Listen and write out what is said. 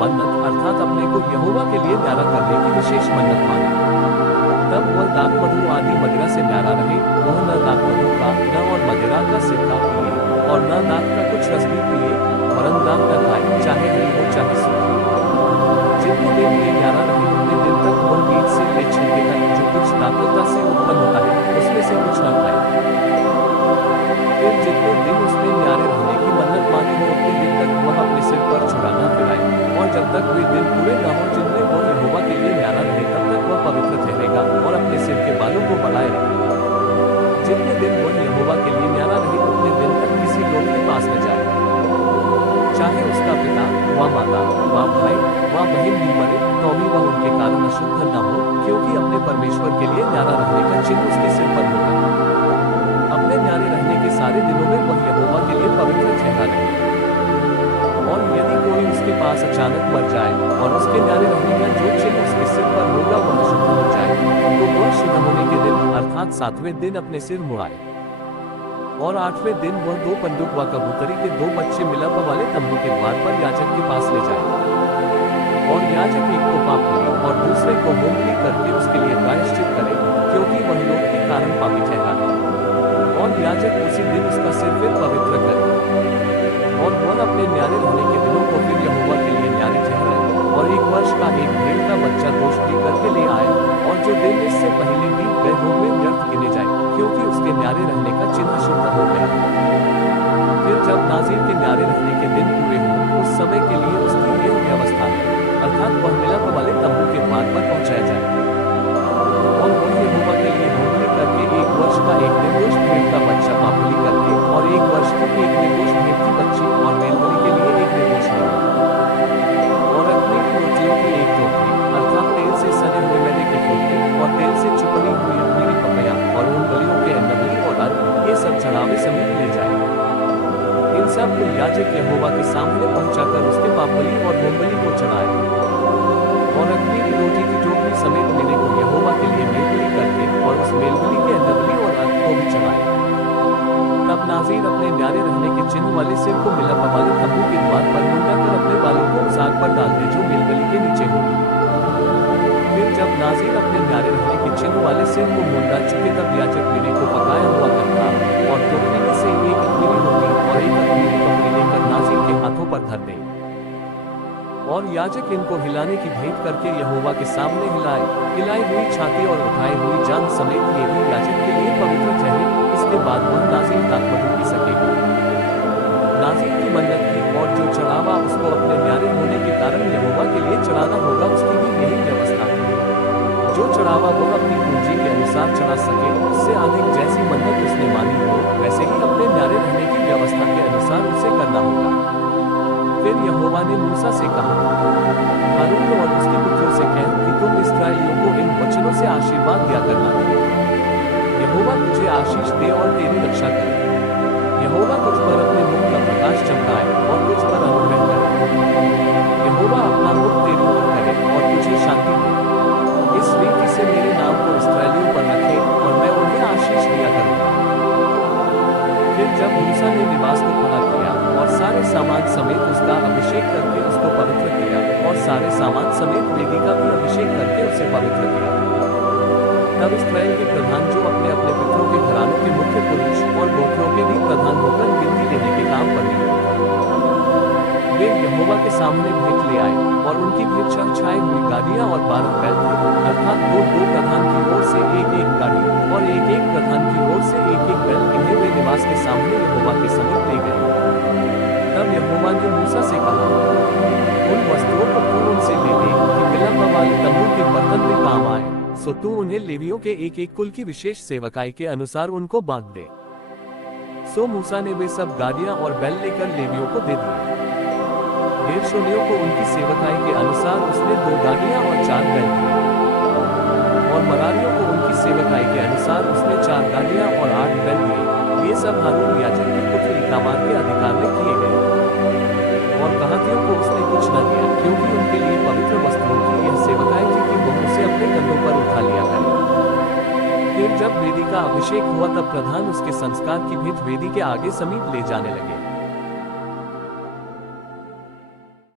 मन्नत अर्थात अपने को यहोवा के लिए न्यारा करने की विशेष मन्नत मांगी। तब वह दाखमधु आदि मदिरा से न्यारा रहे। वह न दाखमधु का न और मदिरा का सिक्का पिए और न दाख का कुछ रस भी पिए, वरन दाख न खाए, चाहे हरी हो चाहे सूखी। जितने दिन ये न्यारा रहे उतने दिन तक वह बीज से ले छिलके तक जो कुछ दाखलता से उत्पन्न होता है उसमें से कुछ न खाए। फिर जितने दिन उसने न्यारे रहने की मन्नत मांगी हो उतने दिन तक वह अपने सिर पर छुरा न फिराए, और जब तक वे दिन पूरे न हो जिनमें वह यहोवा के लिए न्यारा रहे तब तक वह पवित्र ठहरेगा और अपने सिर के बालों को बढ़ाए रखेगा। जितने दिन वह यहोवा के लिए न्यारा रहे उतने दिन तक किसी लोग के पास न जाए, चाहे उसका पिता व माता व भाई व बहन भी मरे तो भी वह उनके कारण अशुद्ध न हो, क्योंकि अपने परमेश्वर के लिए न्यारा रहने का चिन्ह उसके सिर पर होगा। अपने न्यारे रहने के सारे दिनों में वह यहोवा के लिए पवित्र ठहरा रहे। और यदि कोई उसके पास अचानक मर जाए और उसके न्यारे रहने का जो चिन्ह उसके सिर पर होगा वह अशुद्ध हो जाए, तो वह शुद्ध होने के दिन अर्थात 7वें दिन अपने सिर मुड़ाए। और 8वें दिन वह 2 पंडुक व कबूतरी के 2 बच्चे मिलाप वाले तंबू के द्वार पर याजक के पास ले जाए। और याजक एक को पापबलि और दूसरे को होमबलि करके उसके लिए प्रायश्चित करे, क्योंकि वह लोग के कारण पापी ठहरा है। और याजक उसी दिन उसका सिर फिर पवित्र करे। और वह अपने न्यारे रहने के दिनों को फिर यहोवा के लिए न्यारे ठहराए, और 1 वर्ष का एक भेड़ का बच्चा दोषबलि करके ले आए, और जो दिन इससे पहले बीत गए हो वे व्यर्थ गिने जाए, क्योंकि उसके न्यारे रहने का चिन्ह शुद्ध हो गया। फिर जब नाज़ीर के न्यारे रहने के दिन पूरे हों उस समय के लिए उसकी यह व्यवस्था है, अर्थात वह मिलाप वाले तंबू के द्वार पर पहुंचाया जाए। और वह यहोवा के लिए होमबलि करके 1 वर्ष का एक निर्दोष भेड़ का बच्चा पापबलि करके, और 1 वर्ष की एक निर्दोष भेड़ की बच्ची और मेलबलि के लिए एक निर्दोष भेड़, और अख़मीर की रोटियों की एक टोकरी अर्थात तेल से सने हुए मैदे के फुलके और तेल से चुपड़ी हुई अख़मीरी पपैया और उन बलियों के अन्नबलि और अर्घ, ये सब चढ़ावे समेत ले जाए। इन सब को याजक यहोवा के सामने पहुंचाकर उसके पापबलि और होमबलि को चढ़ाए। और अख़मीरी रोटी की टोकरी समेत मेने को यहोवा के लिए मेलबलि करके और उस मेलबलि के अन्नबलि और अर्घ को भी चढ़ाए। तब नाज़ीर अपने न्यारे रहने के चिन्ह वाले सिर को मिलाप वाले तंबू के द्वार पर मुंडा कर अपने बालों को उस आग पर डाल दे जो मेलबलि के नीचे होगी। फिर जब नाज़ीर अपने न्यारे रहने के चिन्ह वाले सिर को मुंडा चुके तब याजक मेने को पकाया हुआ करता और टोकरी में से एक अख़मीरी रोटी और एक अख़मीरी पकड़ी लेकर नाज़ीर के हाथों पर धर दे। और याजक इनको हिलाने की भेंट करके यहोवा के सामने हिलाई हुई छाती और उठाई हुई जान समेत ये भी याजक के लिए पवित्र ठहरे। इसके बाद वह नाज़ीर दाखमधु पी सकेगा। नाज़ीर की मन्नत की और जो चढ़ावा उसको अपने न्यारे होने के कारण यहोवा के लिए चढ़ाना होगा उसकी भी यही व्यवस्था है। जो चढ़ावा वह अपनी पूंजी के अनुसार चढ़ा सके, उससे अधिक जैसी मन्नत उसने मानी हो वैसे ही अपने न्यारे रहने की व्यवस्था के अनुसार उसे करना होगा। फिर यहोवा ने मूसा से कहा, हारून और उसके पुत्रों से कह कि तुम इस्राएलियों को इन वचनों से आशीर्वाद दिया करना। यहोवा तुझे आशीष दे और तेरी रक्षा करे। यहोवा तुझ पर अपने मुख का प्रकाश चमकाए और तुझ पर अनुग्रह करे। यहोवा अपना मुख तेरी ओर करे और तुझे शांति दे। इस रीति से मेरे नाम को इस्राएलियों पर रखे और मैं उन्हें आशीष दिया करूंगा। फिर जब मूसा ने निवास को खड़ा किया और सारे सामान समेत उसका अभिषेक करके उसको पवित्र किया, और सारे सामान समेत वेदी का भी अभिषेक करके उसे पवित्र किया, तब इस्राएल के प्रधान जो अपने अपने पितरों के घरानों के मुख्य पुरुष और गोत्रों के भी प्रधान होकर गिनती लेने के काम पर नियुक्त, वे यहोवा के सामने भेंट ले आए, और उनकी भेंट छाई हुई गाड़ियां और 12 बैल थे, अर्थात 2 प्रधान की ओर से एक गाड़ी और एक प्रधान की ओर से एक बैल। इन्हें वे निवास के सामने यहोवा के समीप ले गए। तब यहोवा ने मूसा से कहा, उन वस्तुओं को तू उनसे ले ले कि मिलाप वाले तंबू के बर्तन में काम आए, सो तू उन्हें लेवियों के एक कुल की विशेष सेवकाई के अनुसार उनको बांट दे। सो मूसा ने वे सब गाड़ियां और बैल लेकर लेवियों को दे दिए। गेर्शोनियों को उनकी सेवकाई के अनुसार उसने 2 गाड़ियां और 4 बैल दिए, और मरारियों को उनकी सेवकाई के अनुसार उसने 4 गाड़ियां और 8 बैल दिए। ये सब हारून याजक के पुत्र इतामार के अधिकार में किए गए। और कहातियों को उसने कुछ न दिया, क्योंकि उनके लिए पवित्र वस्तुओं की यह सेवकाई थी कि वह उसे अपने कंधों पर उठा लिया करे। फिर जब वेदी का अभिषेक हुआ तब प्रधान उसके संस्कार की भेंट वेदी के आगे समीप ले जाने लगे।